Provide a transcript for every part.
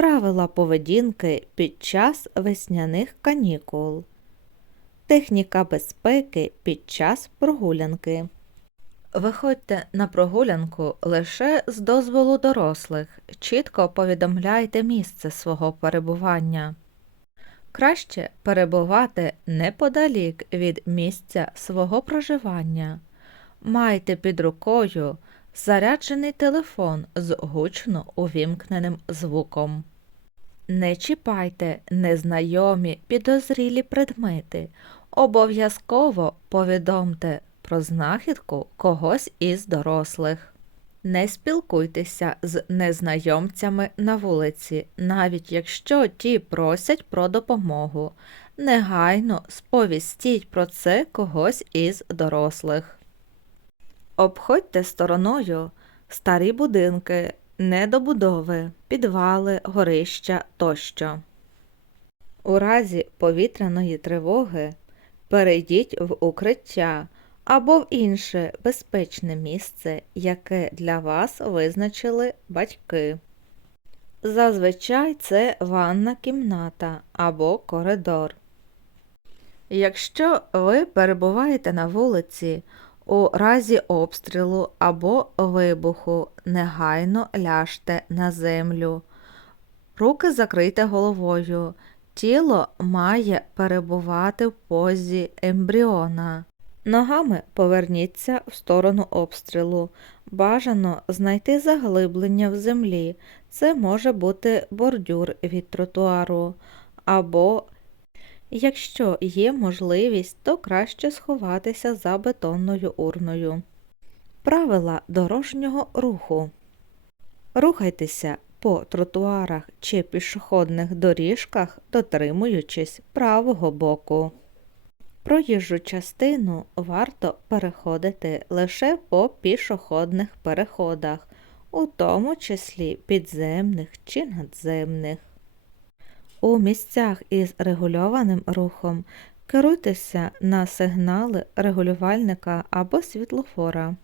Правила поведінки під час весняних канікул. Техніка безпеки під час прогулянки. Виходьте на прогулянку лише з дозволу дорослих. Чітко повідомляйте місце свого перебування. Краще перебувати неподалік від місця свого проживання. Майте під рукою заряджений телефон з гучно увімкненим звуком. Не чіпайте незнайомі підозрілі предмети. Обов'язково повідомте про знахідку когось із дорослих. Не спілкуйтеся з незнайомцями на вулиці, навіть якщо ті просять про допомогу. Негайно сповістіть про це когось із дорослих. Обходьте стороною старі будинки, недобудови, підвали, горища тощо. У разі повітряної тривоги перейдіть в укриття або в інше безпечне місце, яке для вас визначили батьки. Зазвичай це ванна кімната або коридор. Якщо ви перебуваєте на вулиці, у разі обстрілу або вибуху негайно ляжте на землю. Руки закрийте головою. Тіло має перебувати в позі ембріона. Ногами поверніться в сторону обстрілу. Бажано знайти заглиблення в землі. Це може бути бордюр від тротуару. Або, якщо є можливість, то краще сховатися за бетонною урною. Правила дорожнього руху. Рухайтеся по тротуарах чи пішохідних доріжках, дотримуючись правого боку. Проїжджу частину варто переходити лише по пішохідних переходах, у тому числі підземних чи надземних. У місцях із регульованим рухом керуйтеся на сигнали регулювальника або світлофора.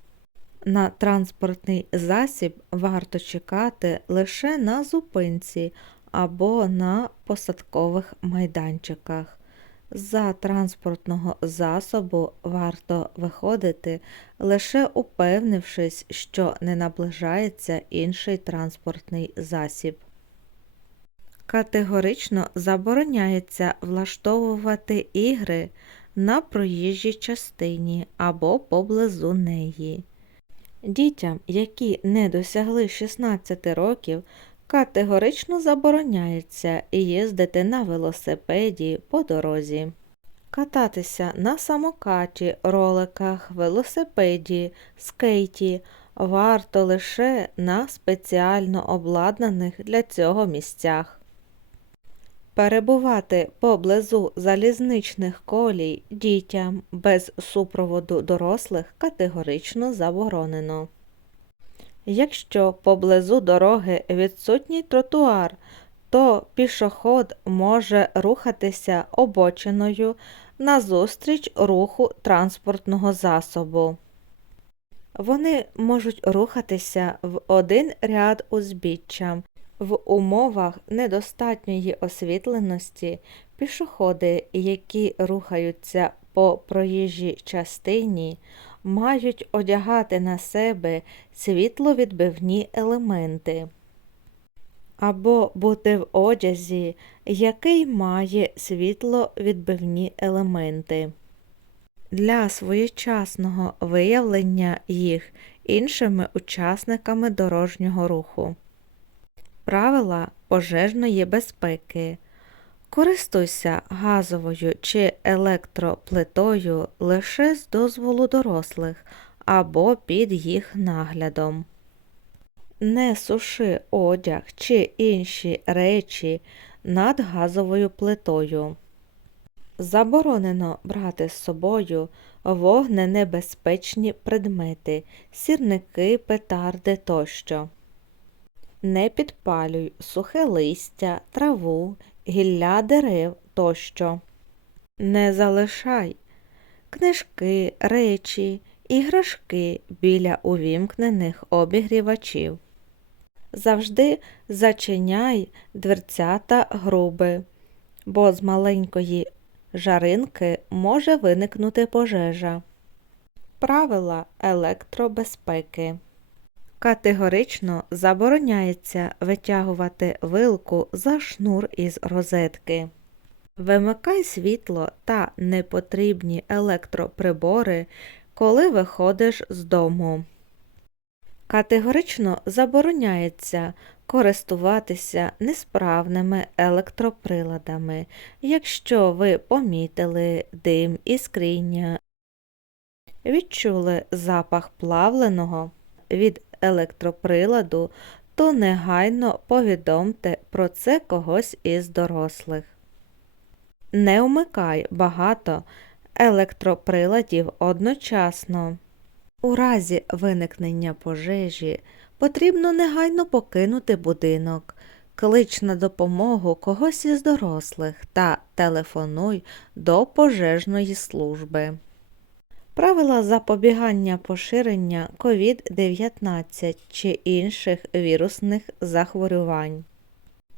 На транспортний засіб варто чекати лише на зупинці або на посадкових майданчиках. За транспортного засобу варто виходити, лише упевнившись, що не наближається інший транспортний засіб. Категорично забороняється влаштовувати ігри на проїжджій частині або поблизу неї. Дітям, які не досягли 16 років, категорично забороняється їздити на велосипеді по дорозі. Кататися на самокаті, роликах, велосипеді, скейті варто лише на спеціально обладнаних для цього місцях. Перебувати поблизу залізничних колій дітям без супроводу дорослих категорично заборонено. Якщо поблизу дороги відсутній тротуар, то пішоход може рухатися обочиною назустріч руху транспортного засобу. Вони можуть рухатися в один ряд узбіччям. В умовах недостатньої освітленості пішоходи, які рухаються по проїжджій частині, мають одягати на себе світловідбивні елементи або бути в одязі, який має світловідбивні елементи. Для своєчасного виявлення їх іншими учасниками дорожнього руху. Правила пожежної безпеки. Користуйся газовою чи електроплитою лише з дозволу дорослих або під їх наглядом. Не суши одяг чи інші речі над газовою плитою. Заборонено брати з собою вогненебезпечні предмети, сірники, петарди тощо. Не підпалюй сухе листя, траву, гілля дерев тощо. Не залишай книжки, речі, іграшки біля увімкнених обігрівачів. Завжди зачиняй дверцята груби, бо з маленької жаринки може виникнути пожежа. Правила електробезпеки. Категорично забороняється витягувати вилку за шнур із розетки. Вимикай світло та непотрібні електроприбори, коли виходиш з дому. Категорично забороняється користуватися несправними електроприладами, якщо ви помітили дим іскріння, відчули запах плавленого від електроприладу, то негайно повідомте про це когось із дорослих. Не вмикай багато електроприладів одночасно. У разі виникнення пожежі потрібно негайно покинути будинок, клич на допомогу когось із дорослих та телефонуй до пожежної служби. Правила запобігання поширення COVID-19 чи інших вірусних захворювань.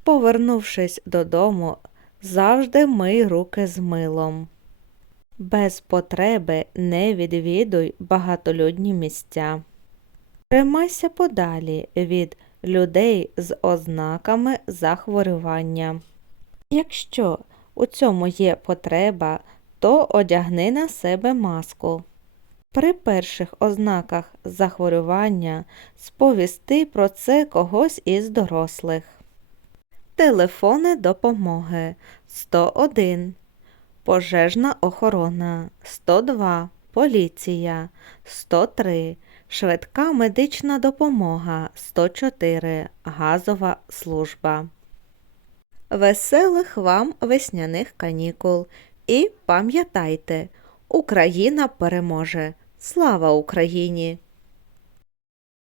Повернувшись додому, завжди мий руки з милом. Без потреби не відвідуй багатолюдні місця. Тримайся подалі від людей з ознаками захворювання. Якщо у цьому є потреба, то одягни на себе маску. При перших ознаках захворювання сповісти про це когось із дорослих. Телефони допомоги. 101 Пожежна охорона. 102 Поліція. 103 Швидка медична допомога. 104 Газова служба. Веселих вам весняних канікул. І пам'ятайте, Україна переможе! Слава Україні!